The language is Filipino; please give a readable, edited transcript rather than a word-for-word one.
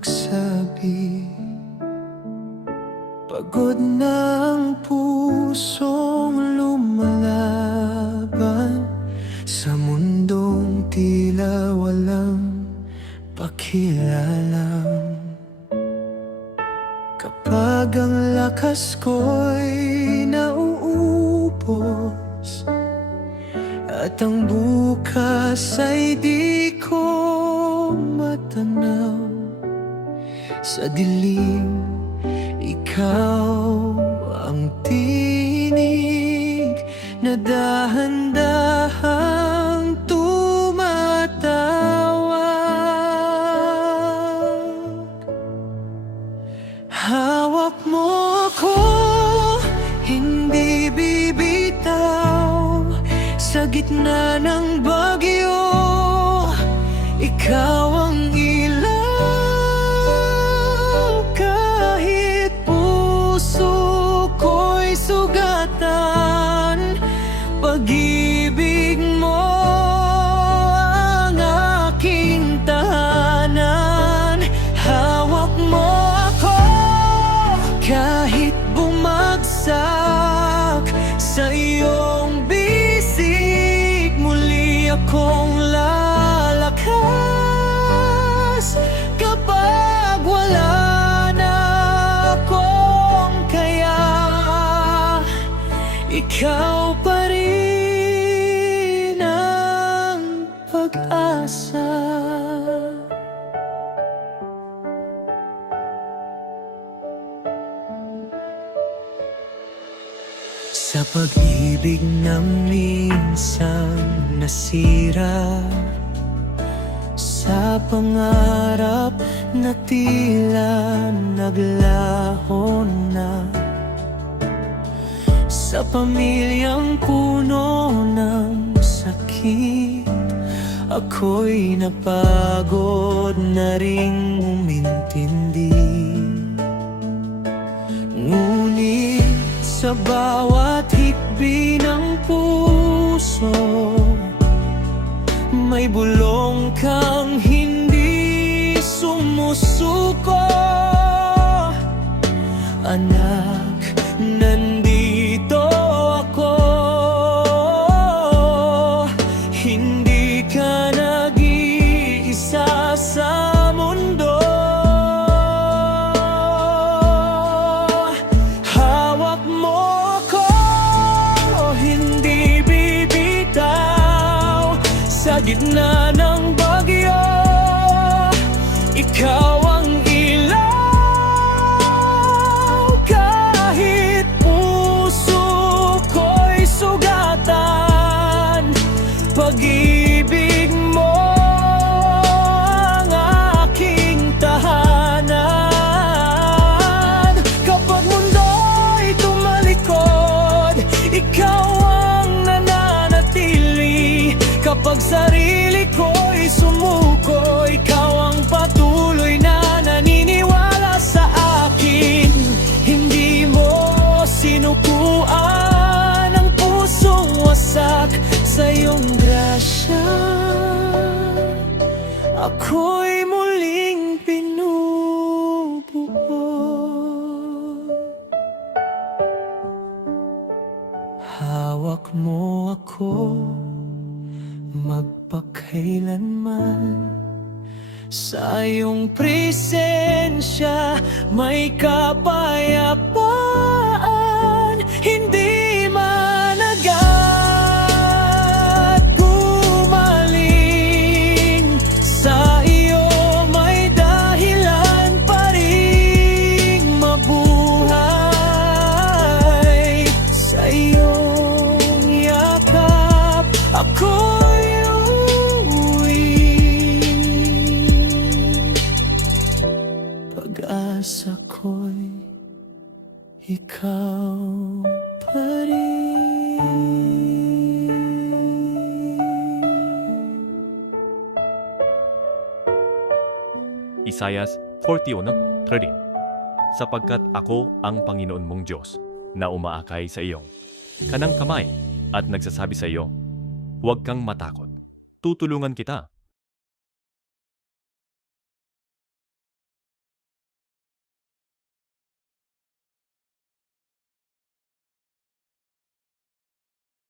magsabi. Pagod na ang pusong lumalaban sa mundong tila walang pakialam. Kapag ang lakas ko'y nauubos at ang bukas ay di ko matanaw, sa dilim ikaw ang tinig na dahan-dahang tumatawag. Hawak mo ako, hindi bibitaw, sa gitna ng bagyo, ikaw ang ilaw. Kahit puso ko'y sugatan, pag-ibig mo ang aking tahanan. Hawak mo ako, kahit bumagsak sa iyong bisig, muli akong lalakas. Kapag wala na akong kaya, ikaw pa rin ang pag-asa. Sa pag-ibig na minsan nasira, sa pangarap na tila naglaho na, sa pamilyang puno ng sakit, ako'y napagod na ring umintindi. Ngunit sa bawat hikbi ng puso, may bulong kang hindi sumusuko. Anak, nandito ako, hindi ka nag-iisa sa mundo. Hawak mo ako, hindi bibitaw, sa gitna ng bagyo, ikaw ang ilaw. Kahit puso ko'y sugatan, pag-ibig mo ang aking tahanan. Kapag mundo'y tumalikod, ikaw ang nananatili. Kapag sarili ko'y sumuko, ikaw ang patuloy na naniniwala sa akin. Hindi mo sinukuan ang pusong wasak, sa iyong grasya ako'y muling pinubuo. Hawak mo ako magpakailanman, sa iyong presensya may kapayapaan. Hindi managat gumaling, sa iyo may dahilan pa ring mabuhay. Sa iyong yakap ako'y pag-asa ko'y ikaw pa rin. Isaias 41:13. Sapagkat ako ang Panginoon mong Diyos na umaakay sa iyong kanang kamay at nagsasabi sa iyo, huwag kang matakot, tutulungan kita.